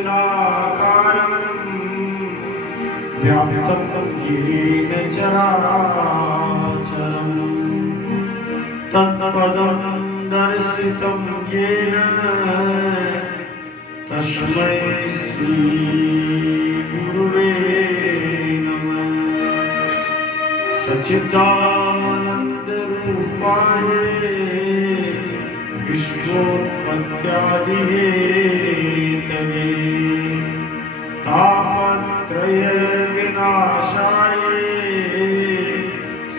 सकलाकारम् व्याप्तं येन चराचरम् तत्पदं दर्शितं येन तस्मै श्री गुरुवे नमः। सच्चिदानन्दरूपाय विश्वोत्पत्त्यादिहेतवे तापत्रय विनाशाय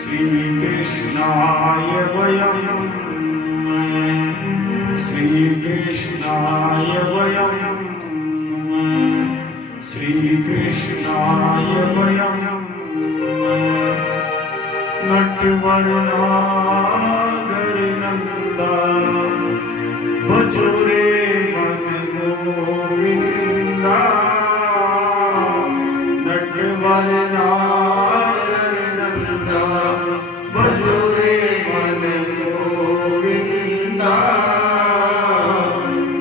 श्रीकृष्णाय वयं नमः। श्रीकृष्णाय वयं नमः। श्रीकृष्णाय वयं नमः। नटवरनागर नंदा भजो रे मन गोविंदा। नटवरनागर नंदा भजो रे मन गोविंदा।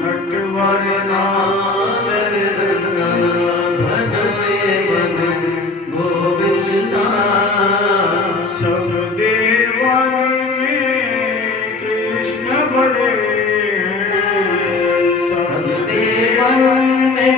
नटवरनागर नंदा भजो रे मन गोविंदा। सब देवन में कृष्ण बड़े हैं। सब देवन में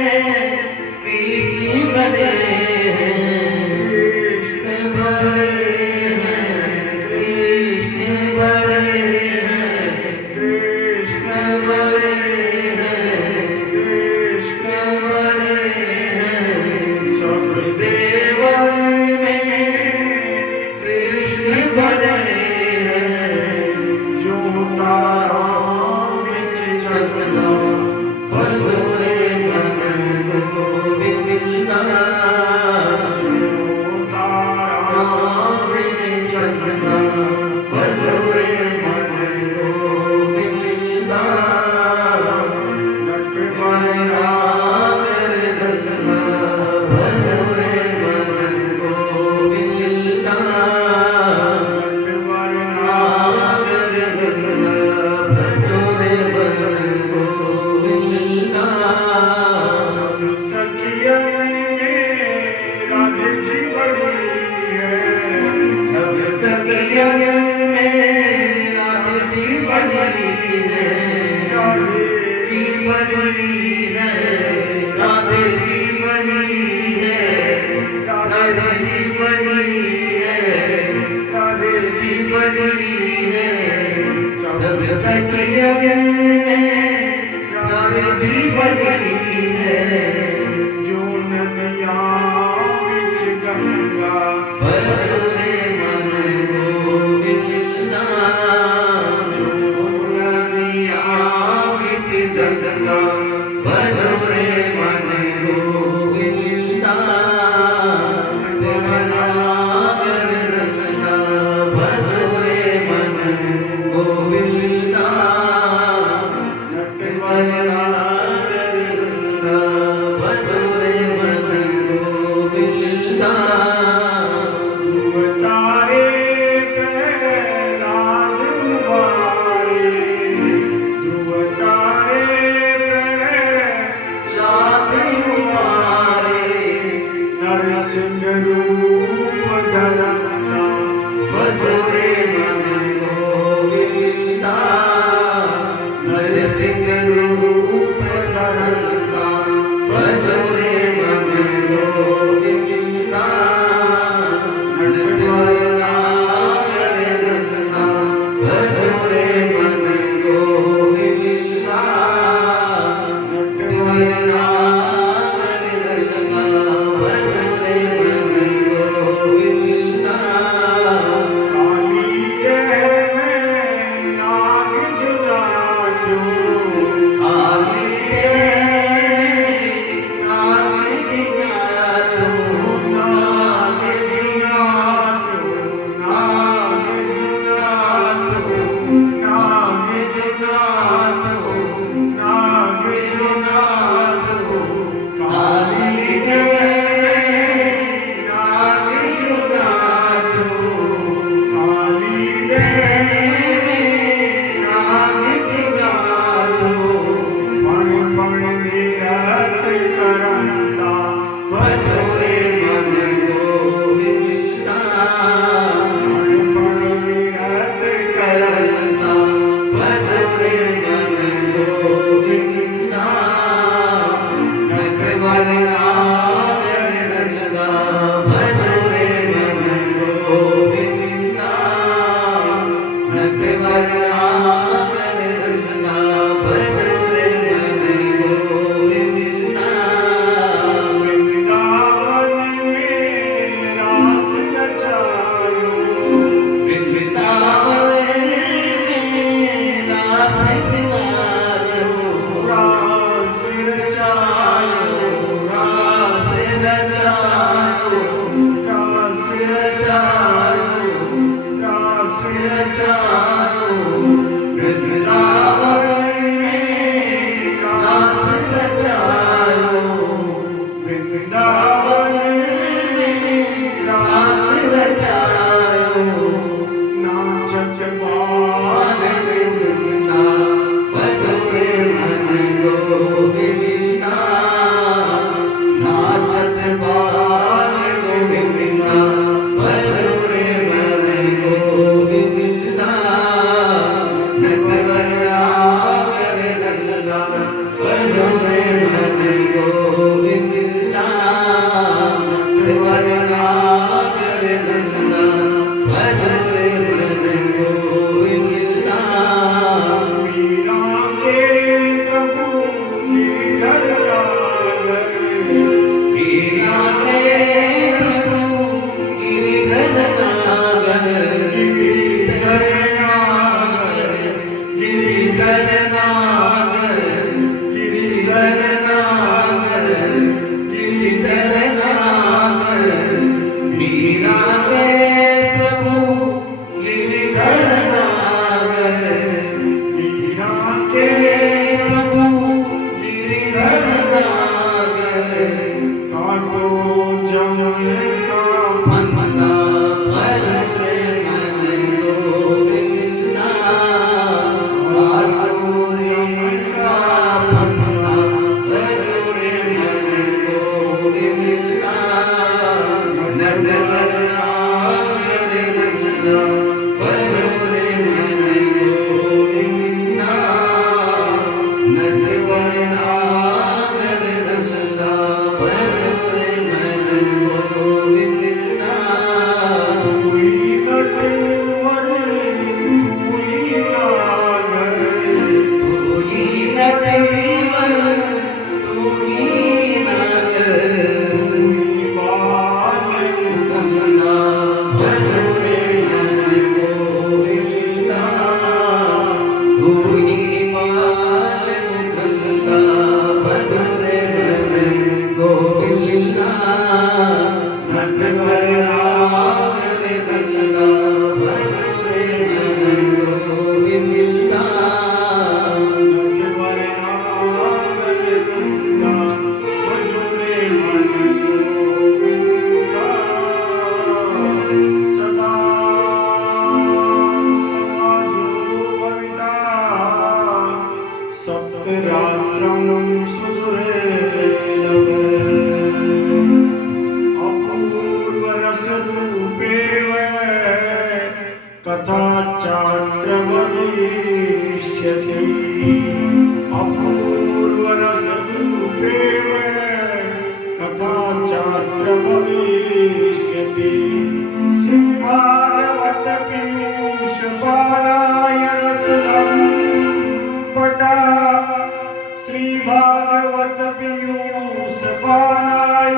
भागवत पीयूष पानाय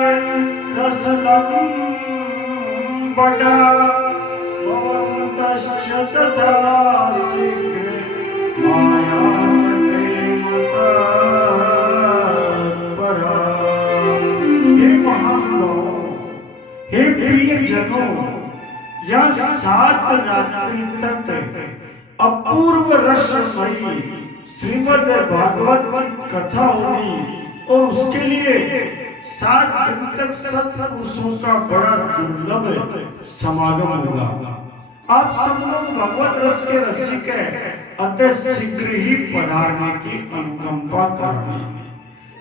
रसलम बड़ा भवन्तश्च तथा शीघ्र मायामते मतपरा। हे महानुभावों, हे प्रिय जनों, यह 7 रात्रि तक अपूर्व रसमयी श्रीमद् भागवत की कथा होगी और उसके लिए 7 दिन तक सत्पुरुषों का बड़ा दुर्लभ समागम होगा। आप सब लोग भगवत रस के रसिक हैं, अतः शीघ्र ही पधारने की अनुकंपा करें।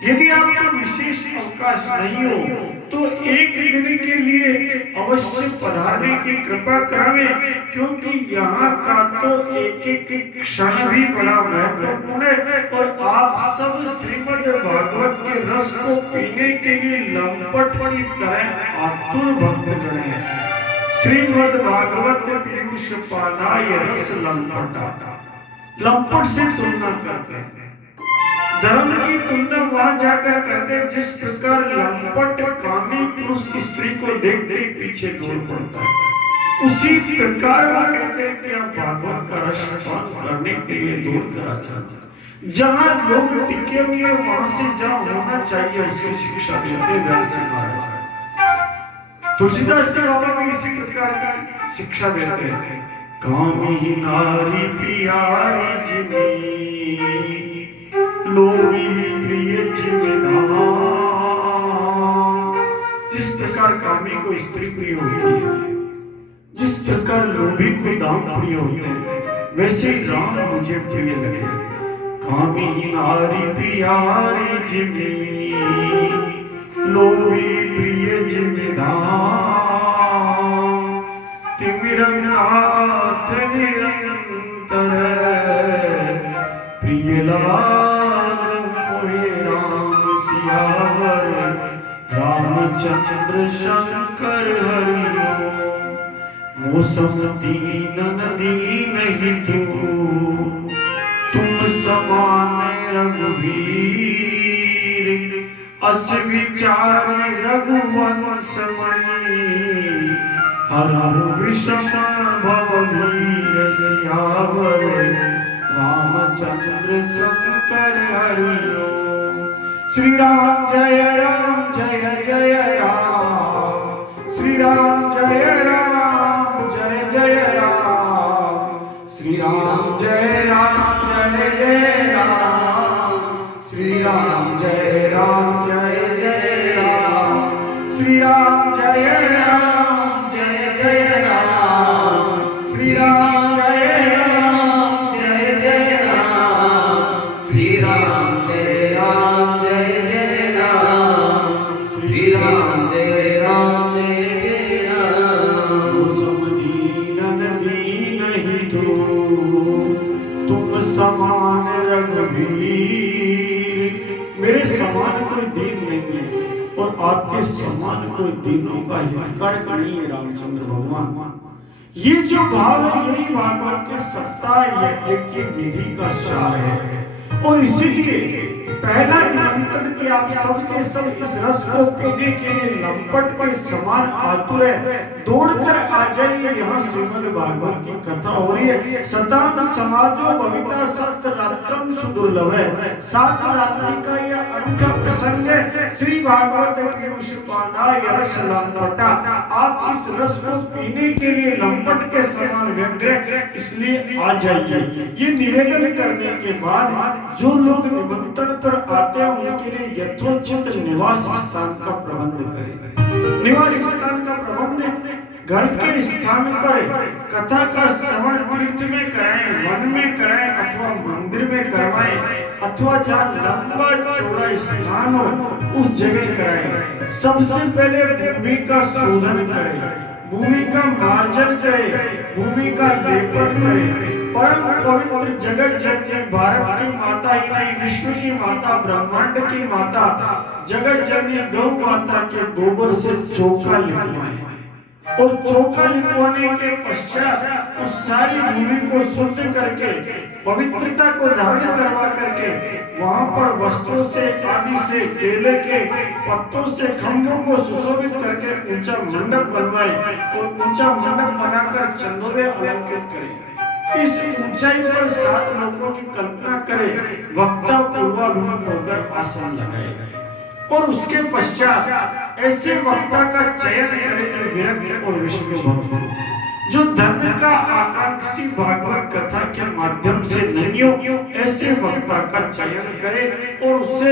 यदि आपको विशेष अवकाश नहीं हो तो एक दिन के लिए अवश्य पधारने की कृपा करावें, क्योंकि यहाँ का तो एक एक क्षण भी बड़ा महत्वपूर्ण है और आप सब श्रीमद् भागवत के रस को पीने के लिए लंपट की तरह आतुर भक्तगण हैं। श्रीमद् भागवत पीयूष पानाय रस लंपटा। लंपट से तुलना करते हैं, धर्म की तुलना वहां जाकर करते हैं जिस प्रकार लंपट कामी पुरुष स्त्री को देखते ही पीछे दौड़ पड़ता है, उसी प्रकार वो कहते हैं कि आप भागवत का रस पान करने के लिए दौड़ कर आ जाओ। जहां लोग टिके हुए हैं वहां से जहां होना चाहिए उसकी शिक्षा देते हैं व्यास महाराज। तुलसीदास जी बाबा भी इसी प्रकार की शिक्षा देते हैं। कामी नारी प्यारी जिमी लोभी प्रिय जीवना। जिस प्रकार कामी को स्त्री प्रिय होती है, जिस प्रकार लोभी को दाम प्रिय होते हैं, वैसे ही राम मुझे प्रिय लगे। कामी नारी प्यारी जिमी लोभी प्रिय जीवना। तिमिरनाथ निरंतर प्रिय रामचंद्र शंकर हरि। मौसम दीन दीन ही तुम समान रघुवीर। अस विचार रघुवंश मणि हरहु विषम भवभीर। सियावर रामचंद्र शंकर हरि। श्री राम जय राम जय जय राम। श्री राम जय राम जय जय राम। श्री राम जय राम जय जय राम। श्री राम जय राम जय जय राम। श्री राम जय राम जय जय राम। श्री राम जय राम जय जय राम। श्री राम जय राम जय जय राम। श्री राम जय राम जय जय राम। दीन दीन ही तुम समान रघुवीर। मेरे समान कोई दीन नहीं है और आपके समान कोई दीनों का हितकार नहीं है रामचंद्र भगवान। ये जो भाव है यही भागवत के सप्ताह यज्ञ की विधि का सार है और इसीलिए पहला निमंत्रण कि आप सब के सब इस रस को पीने के लिए लंपट के समान आतुर है, दौड़कर आ जाइए। यहाँ श्रीमद् भागवत की कथा हो रही है। सताम समाजो भविता सप्त रात्रम सुदुर्लभ है। 7 रात्रि का यह अनूठा प्रसंग है। श्री भागवत पीयूष पानाय रस लंपटा। आप इस रस को पीने के लिए लंपट के समान व्यग्र, इसलिए आ जाइए। ये निवेदन करने के बाद जो लोग निमंत्रण पर आते हैं उनके लिए यथोचित निवास स्थान का प्रबंध करें। निवास स्थान का प्रबंध घर के स्थान पर कथा का श्रवण तीर्थ में कराएं, वन में कराएं अथवा मंदिर में करवाएं, अथवा जहाँ लंबा चौड़ा स्थान हो उस जगह कराएं। सबसे पहले भूमि का शोधन करें, भूमि का मार्जन करें, भूमि का लेपन करें। परम पवित्र जगत जननी भारत की माता ही नहीं, विश्व की माता, ब्रह्मांड की माता, जगत जननी गौ माता के गोबर से चौका लिखवाएं। और चौका लिखवाने के पश्चात उस सारी भूमि को शुद्ध करके पवित्रता को धारण करवा करके वहां पर वस्त्रों से आदि से केले के पत्तों से खंभों को सुशोभित करके ऊंचा मंडप बनवाए और ऊंचा मंडप बनाकर चंदोले अलंकृत करे। इस ऊंचाई पर 7 लोगों की कल्पना करे, वक्ता पूर्वाभिमुख होकर आसन लगाए और उसके पश्चात ऐसे वक्ता का चयन करे जो विरक्त और विष्णु भक्त, जो धर्म का आकांक्षी भागवत कथा के माध्यम से नहीं हो, ऐसे वक्ता का चयन करे और उससे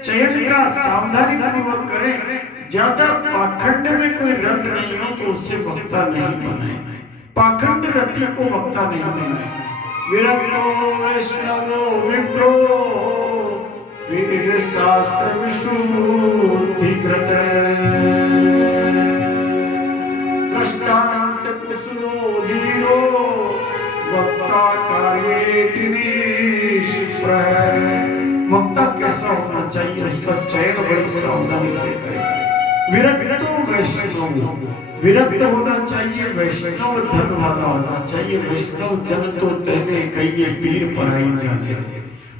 चयन का सावधानी पूर्वक करे। ज्यादा पाखंड में कोई रत नहीं हो तो उससे वक्ता नहीं बनाए, पाखंड रति को वक्ता नहीं बनाए। विरक्तो वैष्णवो विप्रो वीर शास्त्र विशुद्धि कृत दृष्टांत कुशलो धीरो वक्ता कार्ये निष्प्रह। वक्ता कैसा होना चाहिए, उसका चयन बड़ी सावधानी से करें। विरक्तो वैष्णव, विरक्त होना चाहिए, वैष्णव धन वाला होना चाहिए। वैष्णव जन तो तेने कहिए पीर पराई जाने,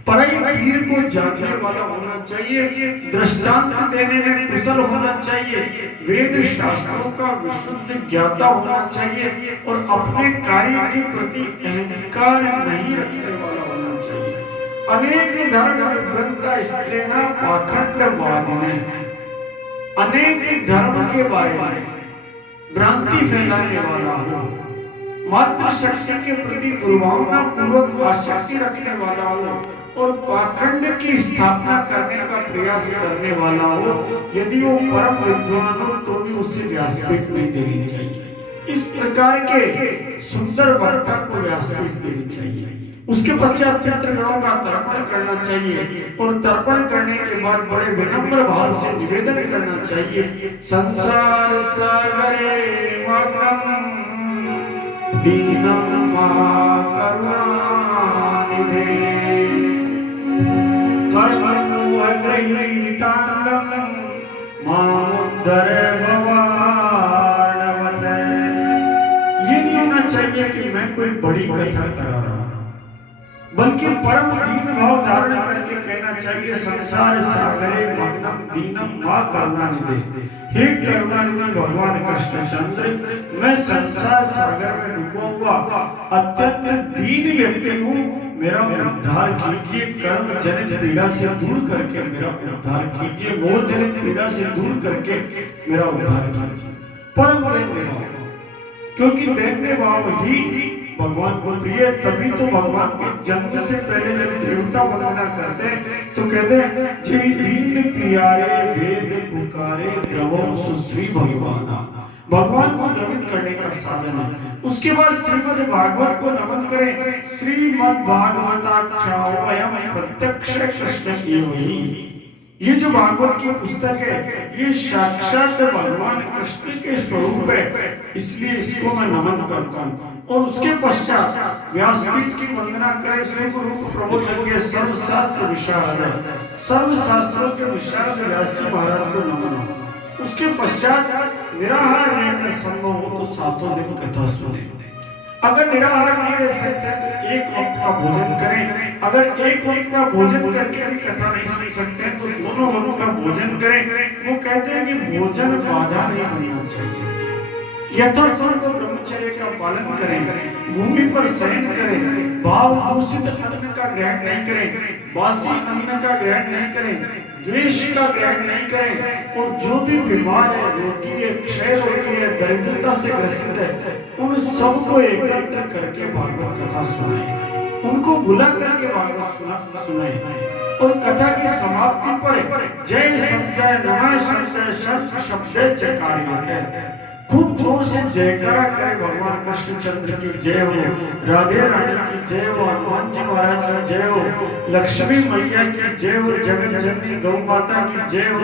पराई पीर को जानने वाला होना चाहिए। दृष्टांत देने में कुशल होना चाहिए, वेद शास्त्रों का विशुद्ध ज्ञाता होना चाहिए और अपने कार्य के प्रति अहंकार नहीं रखने वाला होना चाहिए। अनेक धर्म ग्रंथ स्त्रीना पाखंडवाद ने अनेक धर्म के बारे में भ्रांति फैलाने वाला हो, मात्र शक्ति के प्रति दुर्भावना पूर्वक आसक्ति रखने वाला हो और पाखंड की स्थापना करने का प्रयास करने वाला हो, यदि वो परम विद्वान हो तो भी उसे व्यासपीठ नहीं देनी चाहिए। इस प्रकार के सुंदर वक्ता को व्यासपीठ देनी चाहिए। उसके पश्चात पितृगणों का तर्पण करना चाहिए और तर्पण करने के बाद बड़े विनम्र भाव से निवेदन करना चाहिए। संसार सागरे मग्नं दीनं मा करुणानिधे कर्मण्यग्रहीतांगं मामुद्धर भवार्णवत्। ये नहीं होना चाहिए कि मैं कोई बड़ी कथा करा रहा हूं, बल्कि परम दीन भाव धारण करके कहना चाहिए संसार सागरे मग्नं दीनं मा करुणानिधे। हे करुणानिधि भगवान कृष्णचंद्र, मैं संसार सागर में डूबा हुआ अत्यंत दीन व्यक्ति हूँ, मेरा उद्धार कीजिए। कर्म जनित पीड़ा से दूर करके मेरा उद्धार कीजिए, मोह जनित पीड़ा से दूर करके मेरा उद्धार कीजिए। परम दैन्य भाव, क्योंकि दैन्य भाव ही भगवान को प्रिय। तभी तो भगवान के जन्म से पहले जब देवता वंदना करते हैं तो कहते हैं जय दीन प्यारे वेद पुकारे द्रवम सुश्री भगवाना। भगवान को द्रवित करने का साधन है। उसके बाद श्रीमद् भागवत को नमन करें। श्रीमद् भागवताख्याम प्रत्यक्ष कृष्ण की हुई। ये जो भागवत की पुस्तक है ये साक्षात भगवान कृष्ण के स्वरूप है, इसलिए इसको मैं नमन करता हूँ। और उसके पश्चात व्यासपीठ की वंदना करें। सुख रूप प्रबोधन के सर्वशास्त्र विशारद, सर्वशास्त्रों के विशारद व्यास जी महाराज को नमन। उसके पश्चात निराहार रहकर संभव हो तो 7 दिन कथा सुने। अगर निराहार नहीं रह सकते तो एक वक्त का भोजन करें। अगर एक वक्त का भोजन करके भी कथा नहीं सुन सकते तो दोनों वक्त का भोजन करें। वो कहते हैं कि भोजन बाधा नहीं बनना चाहिए। यथासंभव ब्रह्मचर्य का पालन करें, भूमि पर शयन करें, भाव दूषित अन्न का ग्रहण नहीं करें, बासी अन्न का ग्रहण नहीं करें, द्वेष का ग्रहण नहीं करें। और जो भी बीमार है, रोगी है, क्षय रोगी है, दरिद्रता से ग्रसित है, उन सबको एकत्र करके भागवत कथा सुनाएं, उनको बुला करके भागवत सुनाएं। और कथा की समाप्ति पर जय शब्दय नमः शब्दय शब्द शब्दे चकार्यते, खूब जोर से जयकारा करे। भगवान कृष्णचंद्र की जय हो, राधे रानी की जय हो, हनुमान जी महाराज की जय हो, लक्ष्मी मैया की जय हो, जगत जननी गौ माता की जय हो,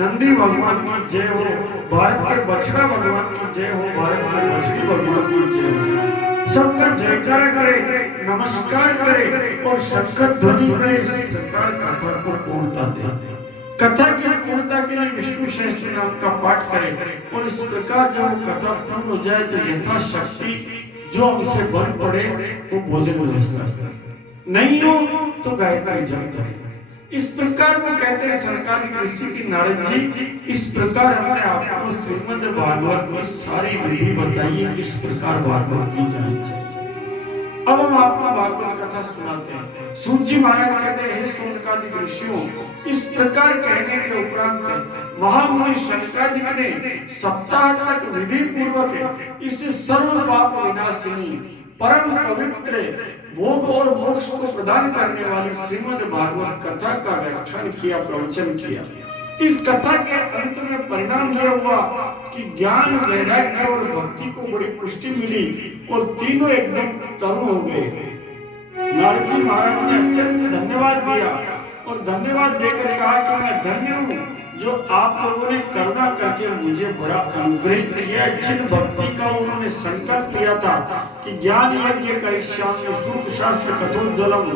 नंदी भगवान की जय हो, भारत के बछड़ा भगवान की जय हो, भारत के बछड़ी भगवान की जय हो। सबका जयकारा करे, नमस्कार करे और शंख ध्वनि करे। इस प्रकार कथा को पूर्णता दे। कथा की पूर्णता के लिए विष्णु सहस्त्र नाम का पाठ करें और इस प्रकार जब वो कथा पूर्ण हो जाए तो यथाशक्ति जो हमसे बन पड़े वो भोजन व्यवस्था नहीं हो तो गायत्री जप करें। इस प्रकार वो कहते हैं सरकारी कृषि की नारद जी, इस प्रकार हमने आपको श्रीमद् भागवत में सारी विधि बताइए किस प्रकार भागवत की जानी चाहिए। अब हम आपको भागवत कथा सुनाते हैं। सूत जी महाराज कहते हैं, शौनकादिक ऋषियों, इस प्रकार कहने के उपरांत महामुनि शनकादिक ने सप्ताह तक विधि पूर्वक इस सर्व पाप विनाशिनी परम पवित्र भोग और मोक्ष को प्रदान करने वाली श्रीमद् भागवत कथा का व्याख्यान किया, प्रवचन किया। इस कथा के अंत में परिणाम यह हुआ कि ज्ञान, वैराग्य और भक्ति को बड़ी पुष्टि मिली और तीनों एकदम तरुण हो गए। नारद जी महाराज ने अत्यंत धन्यवाद दिया और धन्यवाद देकर कहा कि मैं धन्य हूँ जो आप लोगों ने करुणा करके मुझे बड़ा अनुग्रहित किया। जिन भक्ति का उन्होंने संकल्प लिया था कि ज्ञान यज्ञ करिष्यामि सुख शास्त्र कथोज्ज्वलम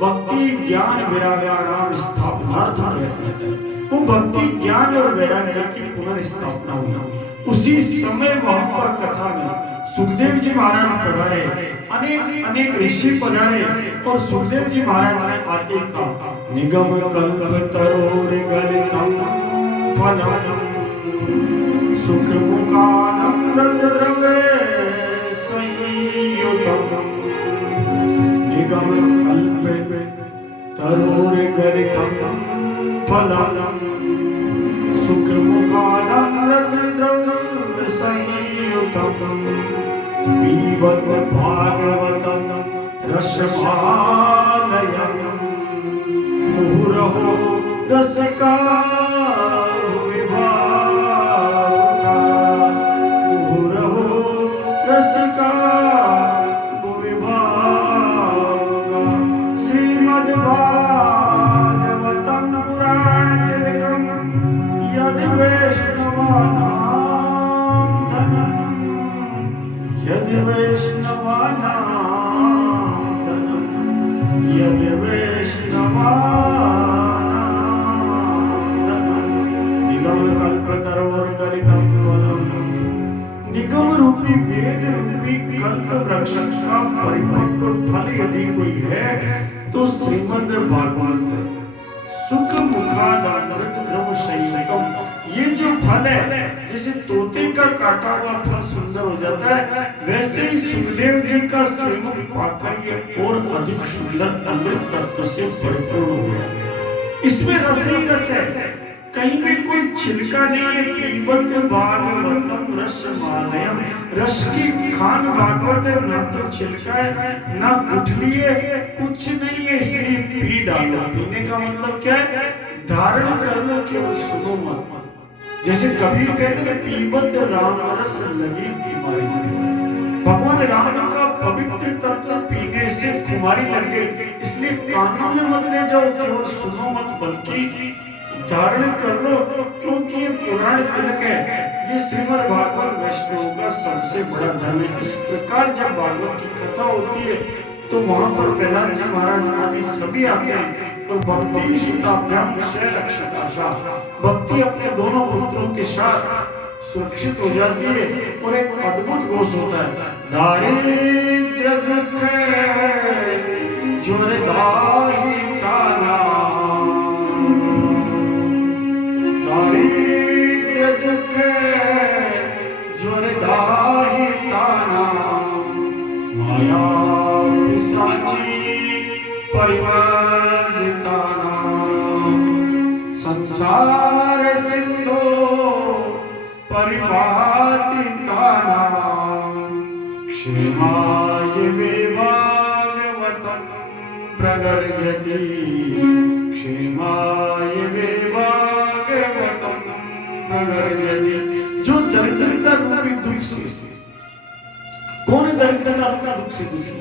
भक्ति ज्ञान वैराग्याणाम स्थापनार्थम, वो भक्ति ज्ञान और वैराग्य की पुनर्स्थापना हुई। उसी समय वहां पर कथा में सुखदेव जी महाराज पधारे, अनेक अनेक ऋषि पधारे और सुखदेव जी महाराज ने आते कहा, निगम कल्प तरोर गलितम फलम सुख मुखानंद द्रवे संयुतम, निगम कल्प तरोर गलितम फलम सुख मुखानंद द्रवे संयुतम, पीबत भागवतम रसमालयम मुहुरहो रसिका विभावका, मुहुरहो रसिका विभावका, श्रीमद् भागवतम पुराण तिलकम यद वैष्णवानां धनम, यद वैष्णवानां धनम, यद वैष्णवानां धनम, निगम कल्पतरोर गलितम फलम, निगम रूपी वेद रूपी कल्प वृक्ष का परिपक्व फल यदि कोई है तो श्रीमद् भागवत सुख मुखानंद द्रव संयुतम, ये जो फल है जैसे तोते का काटा हुआ फल सुंदर हो जाता है, वैसे ही सुखदेव जी का श्रीमुख पाकर ये और अधिक सुंदर अमृत तत्व से परिपूर्ण हो गया। इसमें रस ही रस है, कहीं भी कोई छिलका नहीं है। पीबत भागवतम रसमालयम, रस की खान भागवत है, ना तो छिलका है ना गुठली है, कुछ नहीं है, इसलिए पी डालो। पीने का मतलब क्या है? धारण कर लो, केवल सुनो मत। जैसे कबीर कहते हैं, पीबत राम रस लगी बीमारी, भगवान राम का पवित्र तत्व पीने से खुमारी लग गई, इसलिए कानों में मत ले जाओ, केवल सुनो मत, बल्कि धारण कर लो, क्योंकि ये पुराण तिलक है। ये श्रीमद् भागवत वैष्णव का सबसे बड़ा धन है। इस प्रकार जब भागवत की कथा होती है तो वहां पर प्रहलाद जी महाराज आदि सभी आते हैं और भक्ति सुताभ्याम रक्षिताशा, भक्ति अपने दोनों पुत्रों के साथ सुरक्षित हो जाती है और एक अद्भुत घोष होता है, दारिद्र्य दुख जोर दाही ताना, दारिद्र्य दुख जोर दाही ताना, माया पिशाची परिवर्तिताना, संसार सिंधु परिपातिताना, क्षेमाय वेवागवतम प्रगर्जति, क्षेमाय वेवागवतम प्रगर्जति। जो दरिद्रता रूपी दुख से, कौन दरिद्रता रूपी दुख से दुखी?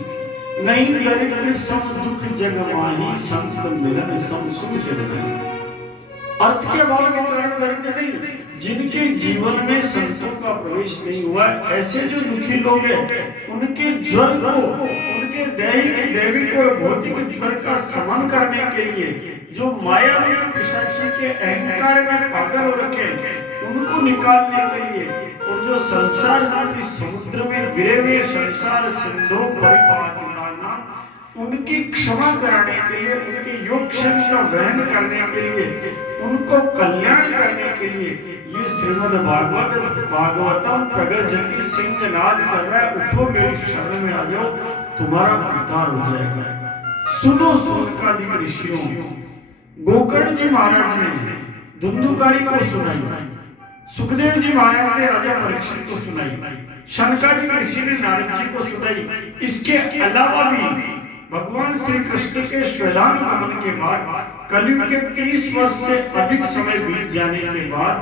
नहीं दरिद्र सम दुख जग माही, संत मिलन सम सुख जग माही। अर्थ के अभाव के कारण दरिद्र नहीं, जिनके जीवन में संतों का प्रवेश नहीं हुआ, ऐसे जो दुखी लोग हैं, उनके ज्वर को, उनके दैहिक, दैविक और भौतिक ज्वर का शमन करने के लिए जो माया में पिशाची के अहंकार में पागल हो रखे उनको निकालने के लिए, और जो संसार रूपी समुद्र में गिरे हुए संसार सिंधु परिपाटिताना उनकी क्षमा कराने के लिए, उनके योग शक्ति का वहन करने के लिए, उनको कल्याण करने के लिए ये श्रीमद् भागवतम प्रगजति सिंह नाद कर रहा है। उठो मेरी शरण में आ जाओ, तुम्हारा उद्धार हो जाएगा। सुनो सोनकादिक ऋषियों, गोकर्ण जी महाराज ने धुंधुकारी को सुनाई, सुखदेव जी महाराज ने राजा परीक्षित को सुनाई, शनकादिक ऋषि ने नारद जी को सुनाई। इसके अलावा भी भगवान श्री कृष्ण के श्वेतांग गमन के बाद कलयुग के 30 वर्ष से अधिक समय बीत जाने के बाद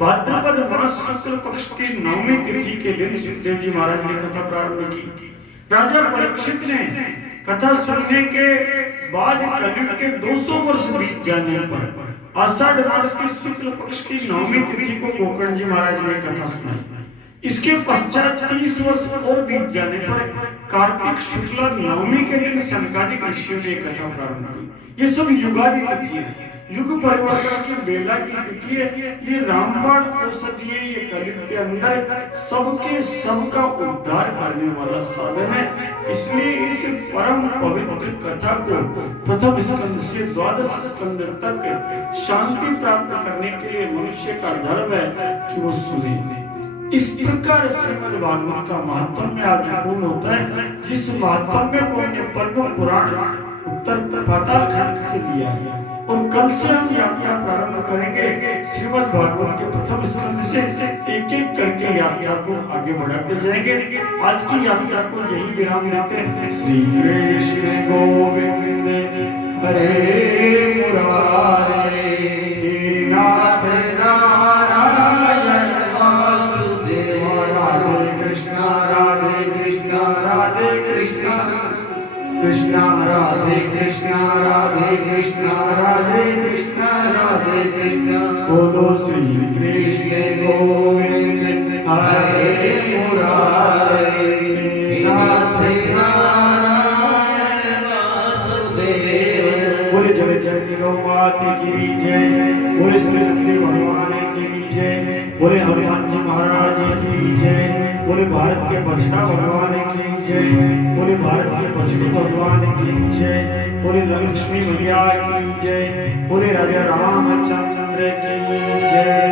भाद्रपद मास शुक्ल पक्ष की 9वीं तिथि के दिन सुखदेव जी महाराज ने कथा प्रारंभ की। राजा परीक्षित ने कथा सुनने के बाद कलयुग के 200 वर्ष बीत जाने पर आषाढ़ मास की शुक्ल पक्ष की 9वीं तिथि को गोकर्ण जी महाराज ने कथा सुनाई। इसके पश्चात 30 वर्ष और बीत जाने पर कार्तिक शुक्ल 9वीं के दिन सनकादिक ऋषियों ने कथा प्रारंभ की। ये सब युगादि तिथि है, युग परिवर्तन की बेला की तिथि है। ये रामबाण औषधि है, ये कलयुग के अंदर सबके सबका उद्धार करने वाला साधन है। इसलिए इस परम पवित्र कथा को प्रथम स्कंद से 12 स्कंद तक शांति प्राप्त करने के लिए मनुष्य का धर्म है कि वो सुने। इस प्रकार श्रीमद् भागवत का महात्म्य आज पूर्ण होता है, जिस महात्म्य को हमने पद्म पुराण उत्तर पाताल खंड से दिया है। और कल से हम यात्रा प्रारंभ करेंगे श्रीमद् भागवत के प्रथम स्कंद से, एक एक करके यात्रा को आगे बढ़ाते जाएंगे। आज की यात्रा को यही विराम देते हैं। श्री कृष्ण गोविंद हरे मुरारे, नाथ नारायण वासुदेव, राधे कृष्णा राधे कृष्णा, कृष्णा राधे कृष्णा राधे कृष्णा, राधे कृष्णा राधे कृष्णा। बोलो श्री कृष्ण गोविंद हरे मुरारे, नाथ नारायण वासुदेव। बोले जगत जननी गौ माता की जय, बोले श्री नंदी भगवान की जय, बोले हनुमान जी महाराज की जय, बोले भारत के बछड़ा भगवान की जय, बोले भारत के बछड़ी भगवान की जय, बोले लक्ष्मी मैया की जय, बोले राजा रामचंद्र की जय।